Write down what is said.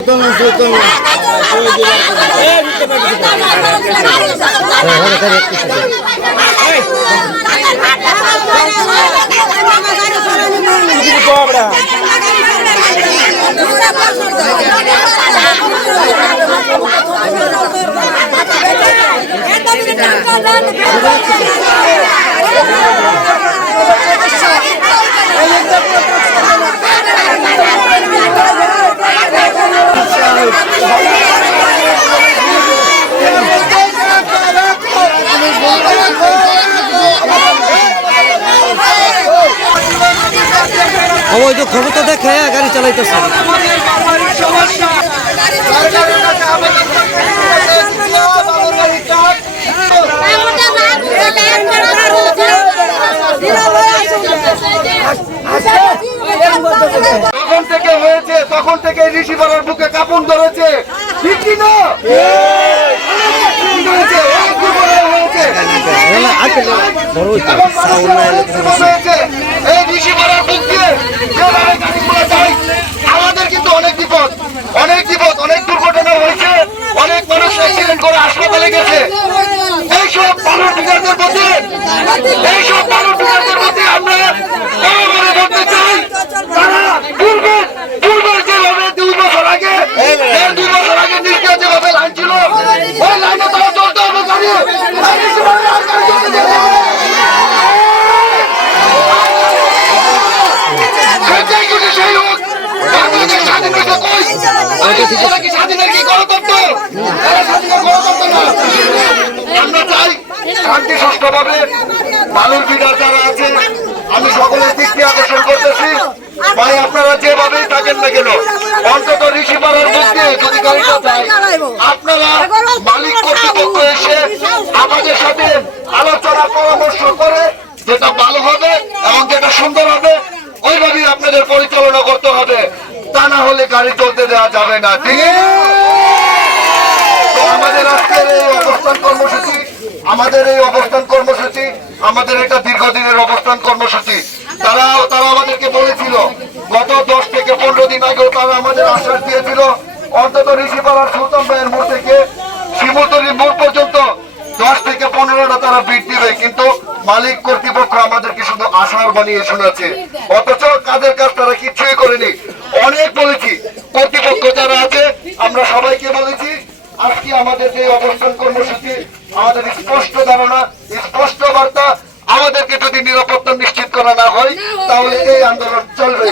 হ্যাঁ অবৈধ ক্ষমতা দেখে গাড়ি চালাইতেছে। যখন থেকে হয়েছে তখন থেকে ঋষিপাড়ার বুকে কাপড় ধরেছে। ঠিক কি না? এই বুক দিয়ে যেভাবে গাড়িগুলো যায়, আমাদের কিন্তু অনেক বিপদ অনেক বিপদ অনেক দুর্ঘটনা হয়েছে অনেক মানুষ অ্যাক্সিডেন্ট করে হাসপাতালে গেছে এইসব ভালো ঠিকারদের মধ্যে এইসব ভালো ঠিকারদের মধ্যে আমরা বড় করে বলতে চাই তারা পূর্বের পূর্বের যেভাবে দুই বছর আগে দেড় দুই বছর আগে নির্দেশ যেভাবে লাইন ছিল ওই লাইনে তারা চলতে হবে গাড়ি আর কিছু বলে আর গাড়ি চলতে দেবে না। সেটাই কিন্তু সেই হোক। বাংলাদেশ স্বাধীনতা কই? এরা কি স্বাধীনের কি গণতন্ত্র? এরা স্বাধীনের গণতন্ত্র না। আমরা চাই শান্তি, সুষ্ঠুভাবে বালুর বিডার যারা আছে, আমি সকলের দৃষ্টি আকর্ষণ করতেছি ভাই, আপনারা যেভাবেই থাকেন না কেন, অন্তত ঋষিপাড়ার মধ্যে যদি গাড়িটা আপনারা মালিক কর্তৃপক্ষ এসে আমাদের সাথে আলোচনা, পরামর্শ করে যেটা ভালো হবে এবং যেটা সুন্দর হবে, ওইভাবেই আপনাদের হবে তা না হলে গাড়ি চলতে দেওয়া যাবে না ঠিক? আমাদের আজকের এই অবস্থান কর্মসূচি আমাদের এই অবস্থান কর্মসূচি আমাদের এটা দীর্ঘদিনের অবস্থান কর্মসূচি। তারা তারা আমাদেরকে বলেছিল গত দশ থেকে পনেরো দিন আগেও তারা আমাদের আশ্বাস দিয়েছিল অন্তত ঋষিপাড়ার সুলতান ভাইয়ের অনুরোধ তারা বিট দিবে, কিন্তু মালিক কর্তৃপক্ষ আমাদেরকে শুধু আশার বানিয়ে শোনাচ্ছে অথচ কাজের কাজ তারা কিছুই করেনি। অনেক বলেছি, কর্তৃপক্ষ যারা আছে, আমরা সবাইকে বলেছি, আজকে আমাদের যে অবস্থান কর্মসূচি, আমাদের স্পষ্ট ধারণা, স্পষ্ট বার্তা, আমাদেরকে যদি নিরাপত্তা নিশ্চিত করা না হয়, তাহলে এই আন্দোলন চলবে।